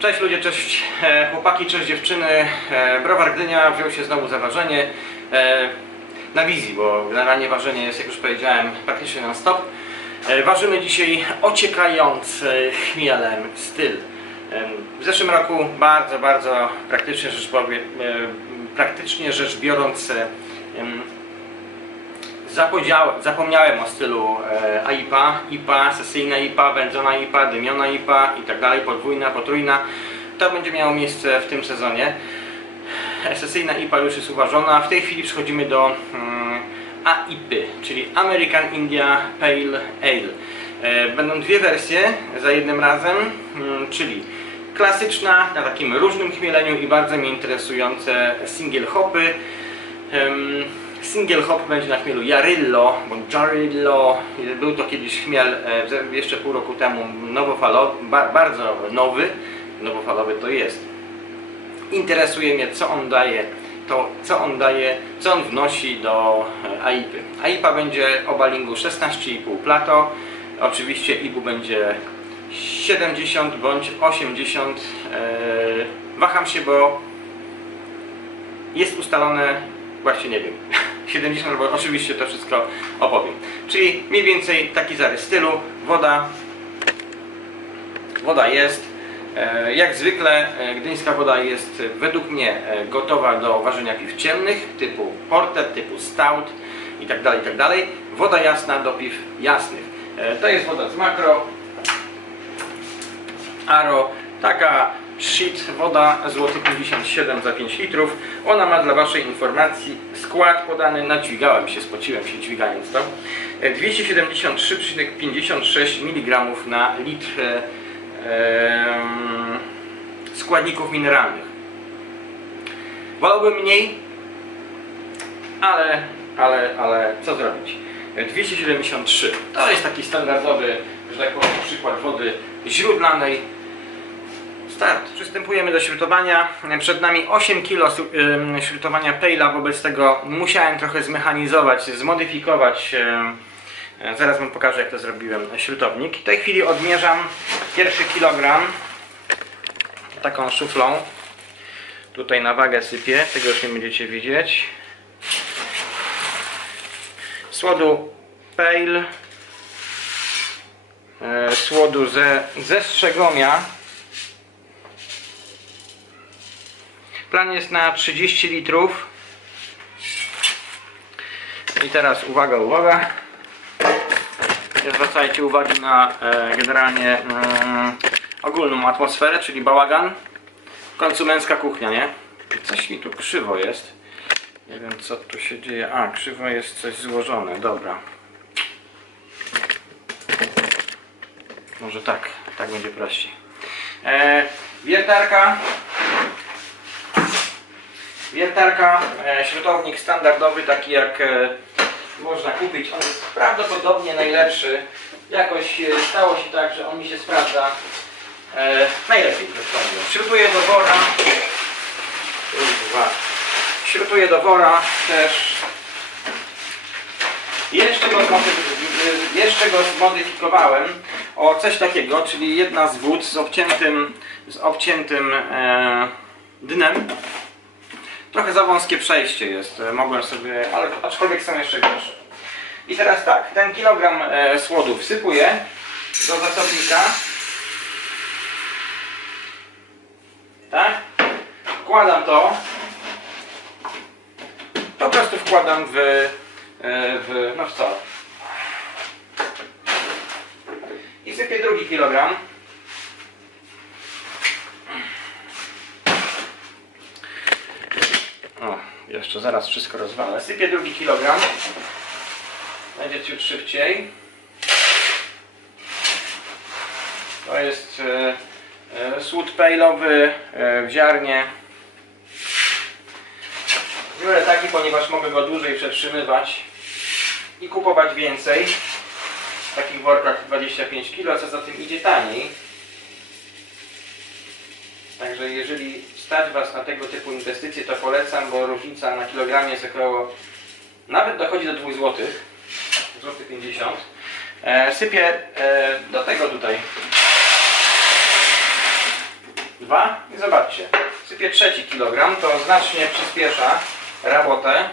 Cześć ludzie, cześć e, chłopaki, cześć dziewczyny. E, Browar Gdynia wziął się znowu za ważenie e, na wizji, bo generalnie ważenie jest, jak już powiedziałem, praktycznie non stop. Ważymy dzisiaj ociekający chmielem styl. W zeszłym roku bardzo, bardzo praktycznie rzecz, praktycznie rzecz biorąc zapomniałem o stylu e, AIPA, IPA, sesyjna IPA, wędzona IPA, dymiona IPA i tak dalej, podwójna, potrójna. To będzie miało miejsce w tym sezonie. Sesyjna IPA już jest uważona. W tej chwili przechodzimy do mm, AIPy, czyli American India Pale Ale. E, będą dwie wersje za jednym razem, mm, czyli klasyczna na takim różnym chmieleniu i bardzo mnie interesujące single hopy. Single hop będzie na chmielu Jarillo, bądź Jarillo. Był to kiedyś chmiel e, ze- jeszcze pół roku temu nowofalowy, ba, bardzo nowy. Nowofalowy to jest. Interesuje mnie co on daje, to co on daje, co on wnosi do e, AIPy. AIPA będzie o balingu 16,5 plato. Oczywiście IBU będzie 70 bądź 80. E, waham się, bo jest ustalone, właśnie nie wiem, 70, bo oczywiście to wszystko opowiem. Czyli mniej więcej taki zarys stylu, woda, woda jest, e, jak zwykle e, gdyńska woda jest według mnie e, gotowa do ważenia piw ciemnych, typu porter, typu stout i tak dalej, i tak. Woda jasna do piw jasnych. To jest woda z makro, Aro, taka shit woda złoty 57 za 5 litrów. Ona ma dla Waszej informacji skład podany, nadźwigałem się, spociłem się dźwigając to. E, 273,56 mg na litr e, składników mineralnych. Wolałbym mniej, ale, ale, ale co zrobić? E, 273 to jest taki standardowy, że tak powiem, przykład wody źródlanej. Start. Przystępujemy do śrutowania. Przed nami 8 kg śrutowania Pejla, wobec tego musiałem trochę zmechanizować, zmodyfikować. em, e, Zaraz Wam pokażę, jak to zrobiłem. Śrutownik. W tej chwili odmierzam pierwszy kilogram taką szuflą. Tutaj na wagę sypię, tego już nie będziecie widzieć. Słodu Pale, słodu ze, ze Strzegomia. Plan jest na 30 litrów. I teraz uwaga, uwaga. Zwracajcie uwagi na e, generalnie mm, ogólną atmosferę, czyli bałagan. Męska kuchnia, nie? Coś mi tu krzywo jest. Nie wiem co tu się dzieje. A, krzywo jest coś złożone, dobra. Może tak, tak będzie prościej. E, wiertarka. Wiertarka, e, śrutownik standardowy, taki jak e, można kupić. On jest prawdopodobnie najlepszy. Jakoś e, stało się tak, że on mi się sprawdza e, najlepiej. Śrutuję do wora. Śrutuję do wora też. Jeszcze go, jeszcze go zmodyfikowałem o coś takiego, czyli jedna z wód z obciętym, z obciętym e, dnem. Trochę za wąskie przejście jest, e, mogłem sobie, ale aczkolwiek są jeszcze gorsze. I teraz tak, ten kilogram e, słodu wsypuję do zasobnika. Tak? Wkładam to. Po prostu wkładam w, e, w no w co? I sypię drugi kilogram. O, jeszcze zaraz wszystko rozwalę. Sypię drugi kilogram. Będzie ciut szybciej. To jest e, e, słód pejlowy e, w ziarnie. Biorę taki, ponieważ mogę go dłużej przetrzymywać i kupować więcej. W takich workach 25 kg, co za tym idzie taniej. Także jeżeli stać Was na tego typu inwestycje, to polecam, bo różnica na kilogramie jest około, nawet dochodzi do 2 zł, złoty 50. E, sypię e, do tego tutaj dwa i zobaczcie, sypię trzeci kilogram, to znacznie przyspiesza robotę.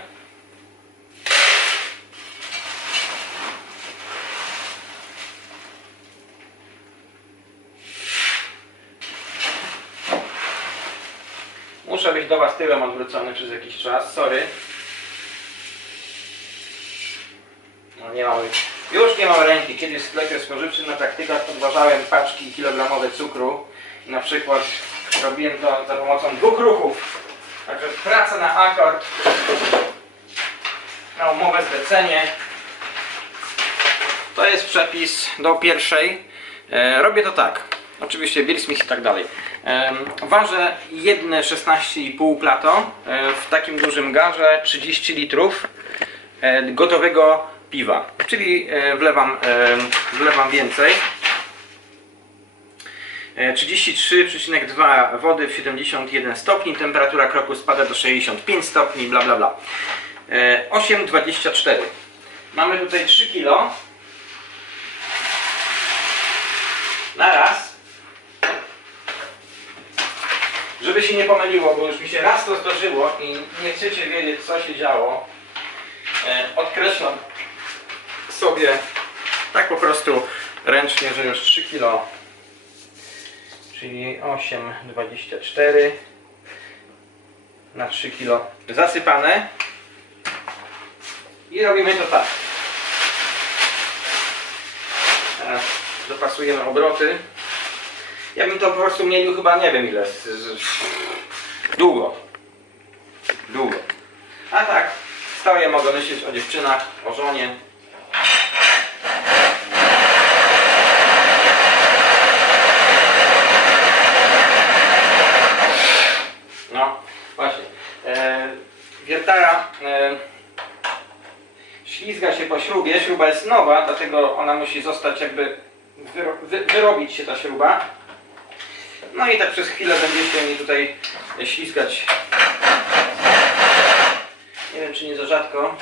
Muszę być do Odwrócony przez jakiś czas, sorry. No nie mam, już nie mam ręki. Kiedyś w sklepie spożywczym na praktykach podważałem paczki kilogramowe cukru. Na przykład robiłem to za pomocą dwóch ruchów. Także praca na akord, na umowę zlecenie. To jest przepis do pierwszej. E, robię to tak. Oczywiście Beer Smith i tak dalej. Ważę jedne 16,5 plato e, w takim dużym garze 30 litrów e, gotowego piwa. Czyli e, wlewam, wlewam więcej. E, 33,2 wody w 71 stopni, temperatura kroku spada do 65 stopni, bla bla bla. E, 8,24. Mamy tutaj 3 kilo. Na raz. Żeby się nie pomyliło, bo już mi się raz to zdarzyło i nie chcecie wiedzieć co się działo. E, odkreślam sobie tak po prostu ręcznie, że już 3 kilo czyli 8,24 na 3 kilo zasypane i robimy to tak teraz dopasujemy obroty ja bym to po prostu mielił chyba nie wiem ile długo długo a tak stoję mogę myśleć o dziewczynach o żonie No, właśnie. E, wiertara e, ślizga się po śrubie, śruba jest nowa, dlatego ona musi zostać jakby, wyro, wy, wyrobić się ta śruba. No i tak przez chwilę będzie się mi tutaj ślizgać. Nie wiem czy nie za rzadko.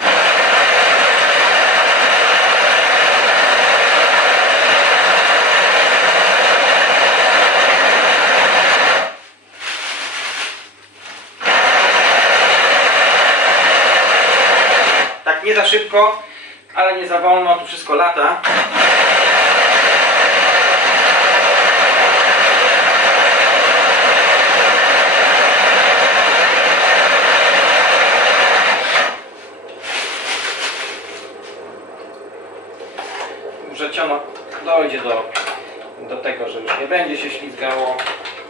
Tak nie za szybko, ale nie za wolno, tu wszystko lata. Wrzeciono dojdzie do, do tego, że już nie będzie się ślizgało,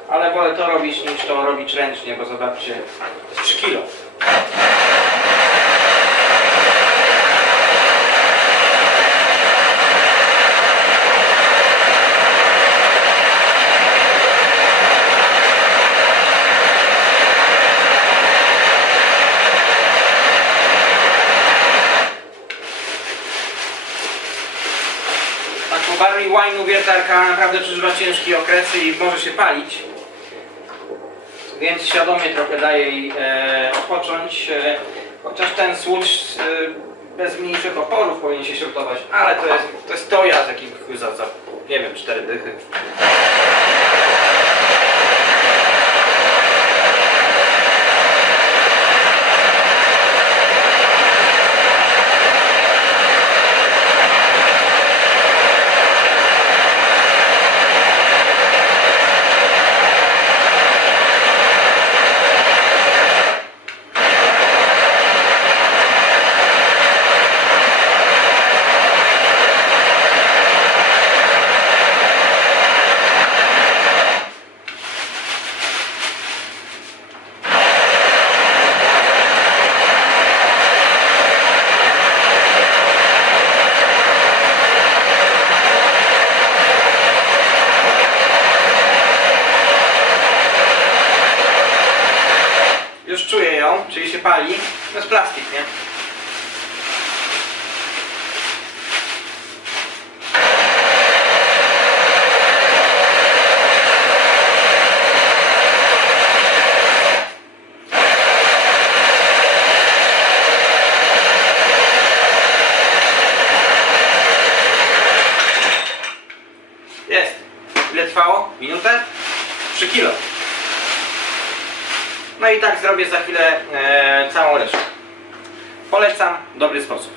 ale wolę to robić niż to robić ręcznie, bo zobaczcie, to jest 3 kilo. Tak, barley wine'u wiertarka naprawdę przeżywa ciężkie okresy i może się palić. Więc świadomie trochę daję jej e, odpocząć. E, chociaż ten słucz e, bez mniejszych oporów powinien się śrutować, ale to jest, to jest toja z jakich za, za, nie wiem, cztery dychy. Już czuję ją, czyli się pali. To jest plastik, nie? Jest. Ile trwało? Minutę? 3 kilo. No i tak zrobię za chwilę e, całą resztę. Polecam, dobry sposób.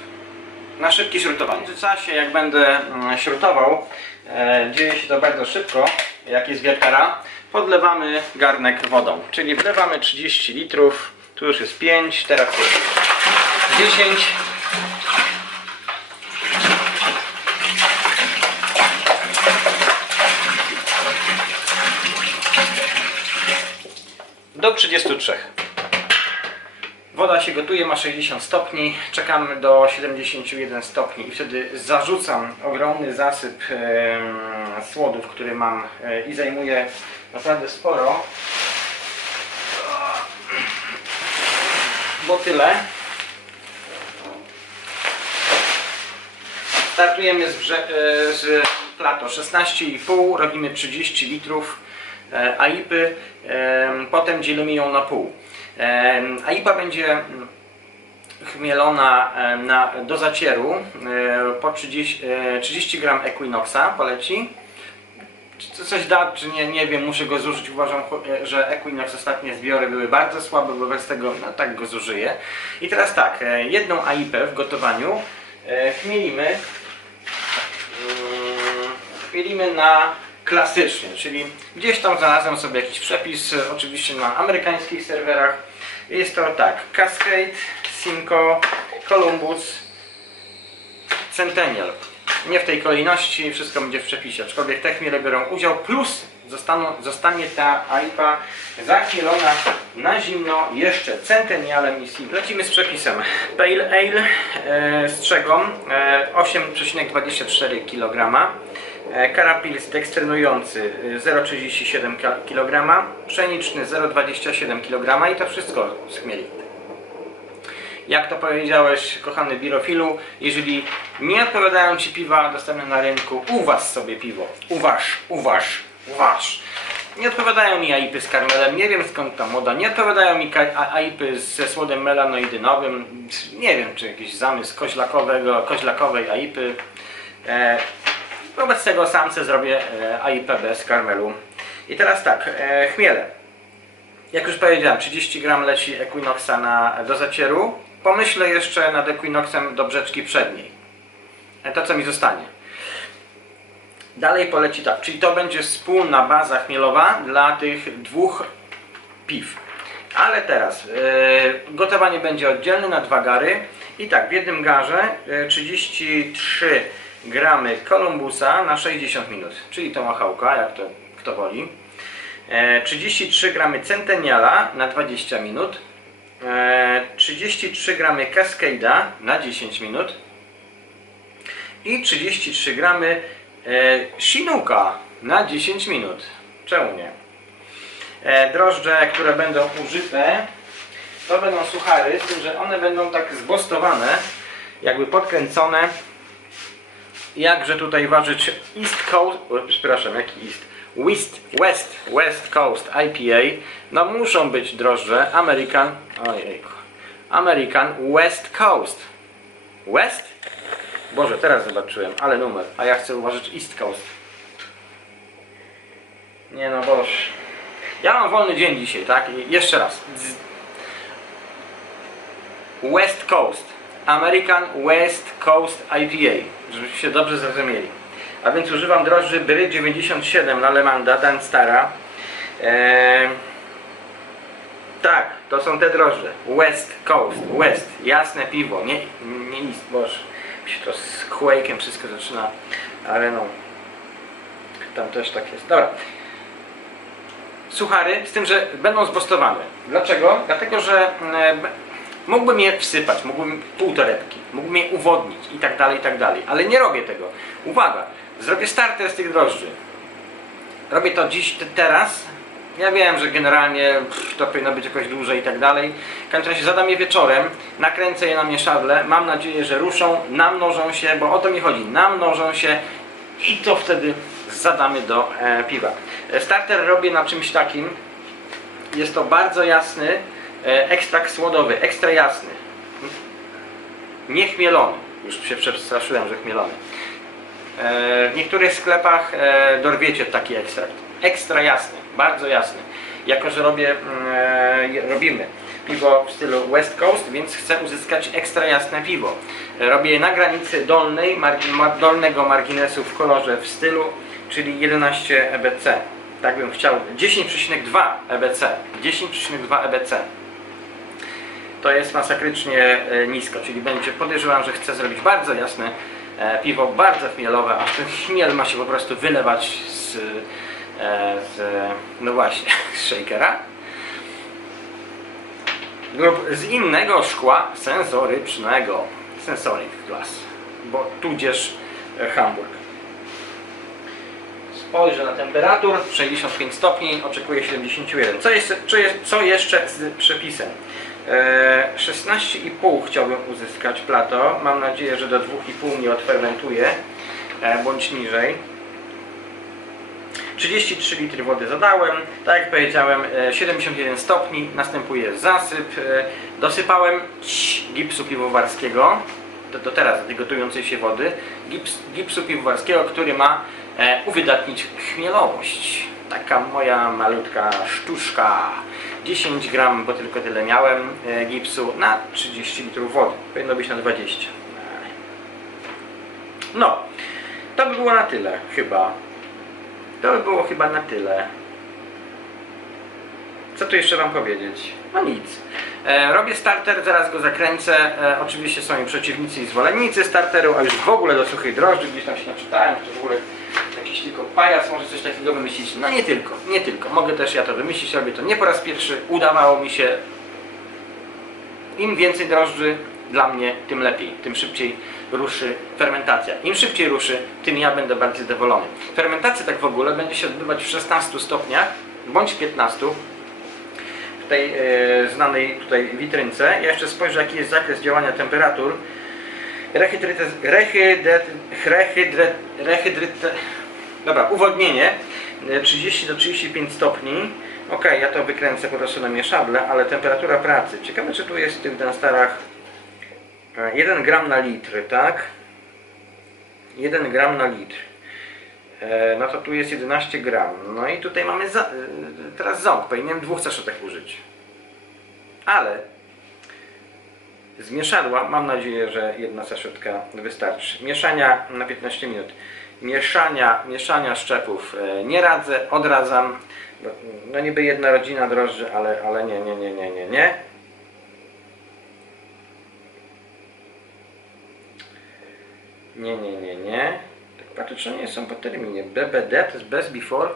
Na szybkie śrutowanie. W międzyczasie jak będę mm, śrutował, e, dzieje się to bardzo szybko, jak jest wiatara, podlewamy garnek wodą. Czyli wlewamy 30 litrów, tu już jest 5, teraz jest 10. Do 33. Woda się gotuje, ma 60 stopni, czekamy do 71 stopni i wtedy zarzucam ogromny zasyp słodów, który mam e, i zajmuje naprawdę sporo. Bo tyle. Startujemy z, e, z plato 16,5, robimy 30 litrów e, AIPy, em, potem dzielimy ją na pół. AIPA będzie mm, chmielona e, na, do zacieru e, po 30, e, 30 gram Equinoxa poleci. Czy coś da, czy nie, nie wiem, muszę go zużyć. Uważam, e, że Equinox ostatnie zbiory były bardzo słabe, bo bez tego no, tak go zużyję. I teraz tak, e, jedną AIP w gotowaniu e, chmielimy mm, chmielimy na klasycznie, czyli gdzieś tam znalazłem sobie jakiś przepis, e, oczywiście na amerykańskich serwerach. Jest to tak, Cascade, Simcoe, Columbus, Centennial. Nie w tej kolejności, wszystko będzie w przepisie, aczkolwiek te chmiele biorą udział, plus zostaną, zostanie ta AIPA zachmielona na zimno jeszcze Centennialem i Simcoe. Lecimy z przepisem. Pale Ale e, z trzegą e, 8,24 kg. E, Karapils e, 0,37 kg, pszeniczny 0,27 kg i to wszystko z chmieli. Jak to powiedziałeś, kochany birofilu, jeżeli nie odpowiadają Ci piwa dostępne na rynku, uważ sobie piwo. Uważ, uważ, uważ. Nie odpowiadają mi AIPy z karmelem, nie wiem skąd ta moda. Nie odpowiadają mi AIPy ze słodem melanoidynowym. Nie wiem, czy jakiś zamysł koźlakowego, koźlakowej AIPy. E, wobec tego sam zrobię e, AIP bez karmelu. I teraz tak, e, chmiele. Jak już powiedziałem, 30 gram leci Equinoxa na, do zacieru. Pomyślę jeszcze nad Equinoxem do brzeczki przedniej. E, To co mi zostanie. Dalej poleci tak, czyli to będzie wspólna baza chmielowa dla tych dwóch piw. Ale teraz e, gotowanie będzie oddzielne na dwa gary. I tak, w jednym garze e, 33 gramy Columbusa na 60 minut, czyli to machałka, jak to kto woli. E, 33 gramy Centenniala na 20 minut. E, 33 gramy Cascade'a na 10 minut. I 33 gramy e, Shinuka na 10 minut. Czemu nie? E, drożdże, które będą użyte, to będą suchary, z tym, że one będą tak zbostowane, jakby podkręcone. Jakże tutaj ważyć East Coast, przepraszam, jaki East? West, West, West Coast IPA. No muszą być drożdże American, ojejku, American West Coast. West? Boże, teraz zobaczyłem, ale numer, a ja chcę uważać East Coast. Nie no boż. Ja mam wolny dzień dzisiaj, tak? I jeszcze raz. West Coast. American West Coast IPA. Żebyście się dobrze zrozumieli. A więc używam drożdży Bry 97 na Lemanda Danstara. Eee, tak, to są te drożdże. West Coast, West, jasne piwo, nie, nie nic, boż, się to z Quake'em wszystko zaczyna, ale no, tam też tak jest. Dobra, suchary, z tym, że będą zbostowane. Dlaczego? Dlatego, że b- mógłbym je wsypać, mógłbym pół torebki, mógłbym je uwodnić i tak dalej, i tak dalej, ale nie robię tego. Uwaga, zrobię starter z tych drożdży. Robię to dziś, te- teraz. Ja wiem, że generalnie pff, to powinno być jakoś dłużej i tak dalej. W każdym razie zadam je wieczorem, nakręcę je na mieszadle. Mam nadzieję, że ruszą, namnożą się, bo o to mi chodzi. Namnożą się i to wtedy zadamy do e, piwa. E, Starter robię na czymś takim. Jest to bardzo jasny ekstrakt słodowy, ekstra jasny. Niechmielony. Już się przestraszyłem, że chmielony. E, W niektórych sklepach e, dorwiecie taki ekstrakt. Ekstra jasny, bardzo jasny. jako że robię, mm, e, robimy piwo w stylu West Coast, więc chcę uzyskać ekstra jasne piwo. Robię na granicy dolnej, dolnego marginesu w kolorze w stylu, czyli 11 EBC. Tak bym chciał. 10,2 EBC. 10,2 EBC. To jest masakrycznie e, nisko, czyli będzie podejrzewam, że chcę zrobić bardzo jasne e, piwo, bardzo chmielowe, aż ten chmiel ma się po prostu wylewać z, e, z no właśnie, z shakera lub z innego szkła sensorycznego. Sensoric glass, bo tudzież Hamburg. Spojrzę na temperatur, 65 stopni, oczekuję 71. Co, jest, co, jest, co jeszcze z przepisem? E, 16,5 chciałbym uzyskać plato. Mam nadzieję, że do 2,5 nie odfermentuję, e, bądź niżej. 33 litry wody zadałem, tak jak powiedziałem, e, 71 stopni, następuje zasyp. e, Dosypałem gipsu piwowarskiego, do, do teraz gotującej się wody, gips, gipsu piwowarskiego, który ma e, uwydatnić chmielowość. Taka moja malutka sztuczka. 10 gram, bo tylko tyle miałem e, gipsu na 30 litrów wody. Powinno być na 20. No, to by było na tyle chyba. To by było chyba na tyle. Co tu jeszcze Wam powiedzieć? No nic. E, robię starter, zaraz go zakręcę. E, oczywiście są i przeciwnicy i zwolennicy starteru, a już w ogóle do suchej drożdży gdzieś tam się naczytałem, że w ogóle pajac może coś takiego wymyślić. No nie tylko, nie tylko. Mogę też ja to wymyślić, robię to nie po raz pierwszy. Udawało mi się. Im więcej drożdży dla mnie, tym lepiej, tym szybciej ruszy fermentacja. Im szybciej ruszy, tym ja będę bardziej zadowolony. Fermentacja tak w ogóle będzie się odbywać w 16 stopniach bądź 15 w tej e, znanej tutaj witrynce. Ja jeszcze spojrzę jaki jest zakres działania temperatur. Rehydret, rehydryte, dobra, uwodnienie e, 30 do 35 stopni. Ok, ja to wykręcę po prostu na mieszable, ale temperatura pracy. Ciekawe czy tu jest w tych Danstarach 1 gram na litr, tak? 1 gram na litr. E, No to tu jest 11 gram. No i tutaj mamy za, e, teraz ząg. Powinienem dwóch saszetek użyć. Ale z mieszadła mam nadzieję, że jedna saszetka wystarczy. Mieszania na 15 minut. Mieszania, mieszania szczepów e, nie radzę, odradzam. Bo, No niby jedna rodzina drożdży, ale, ale nie, nie, nie, nie, nie, nie. Nie, nie, nie, nie. Tak patrzę, czy nie są po terminie. BBD to jest best before.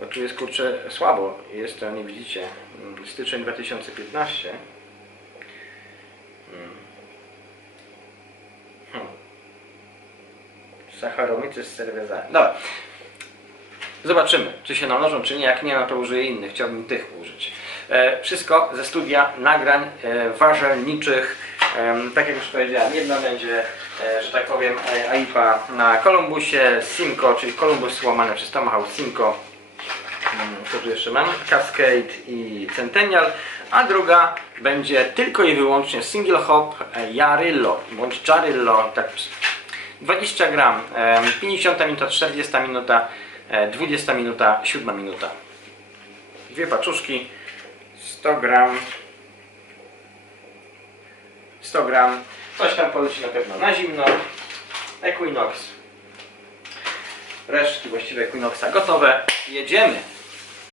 Bo tu jest kurczę słabo. Jest to, nie widzicie. Styczeń 2015. Mm. Hmm. Saccharomyces cerevisiae. Dobra. Zobaczymy, czy się namnożą, czy nie. Jak nie, no to użyję innych. Chciałbym tych użyć. E, wszystko ze studia nagrań e, warzelniczych. Em, tak jak już powiedziałem, jedna będzie, e, że tak powiem, e, AIPA na Columbusie, Simco, czyli Columbus łamane przez Tomahawk Simco. Mm, Co tu jeszcze mam? Cascade i Centennial. A druga będzie tylko i wyłącznie single hop e, Jarillo, bądź Jarillo, tak 20 gram, em, 50 minuta, 40 minuta, e, 20 minuta, 7 minuta. Dwie paczuszki, 100 gram, 100 gram, coś tam poleci na pewno na zimno, Equinox, resztki właściwie Equinoxa gotowe, jedziemy!